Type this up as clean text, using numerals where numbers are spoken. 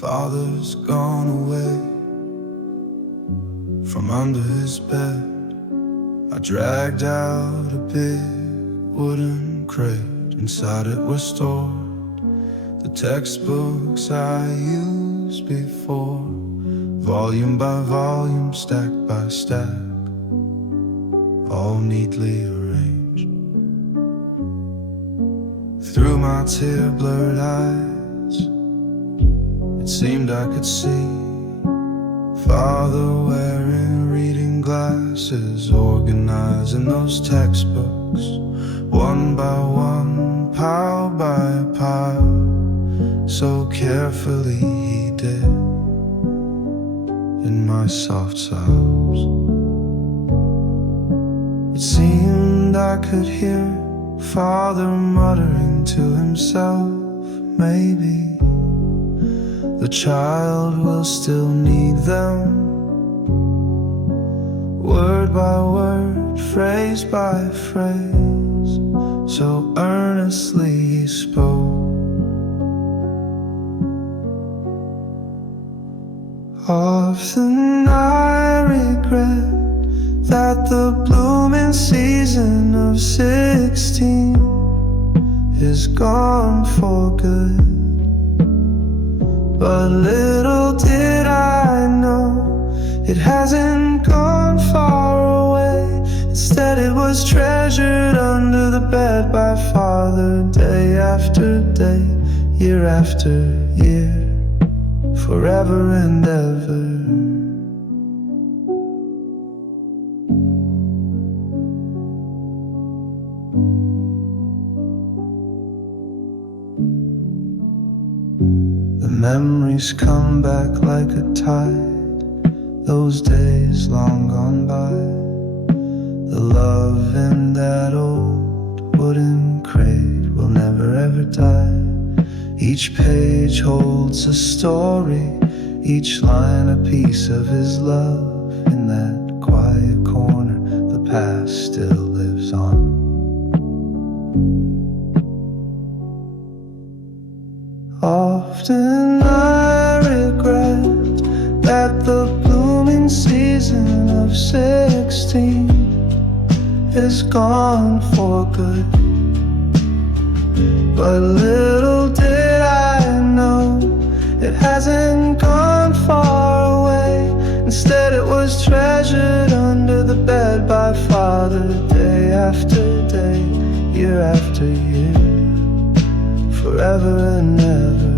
Father's gone away. From under his bed I dragged out a big wooden crate. Inside it were stored the textbooks I used before, volume by volume, stack by stack, all neatly arranged. Through my tear-blurred eyes it seemed I could see Father wearing reading glasses, organizing those textbooks, one by one, pile by pile. So carefully he did, in my soft sobs. It seemed I could hear Father muttering to himself, maybe the child will still need them. Word by word, phrase by phrase, so earnestly he spoke. Often I regret that the blooming season of 16 is gone for good. But little did I know it hasn't gone far away. Instead it was treasured under the bed by Father, day after day, year after year, forever and ever. The memories come back like a tide, those days long gone by. The love in that old wooden crate will never ever die. Each page holds a story, each line a piece of his love. In that quiet corner the past still lives on. Often I regret that the blooming season of 16 is gone for good. But little did I know it hasn't gone far away. Instead it was treasured under the bed by Father, day after day, year after year, forever and ever.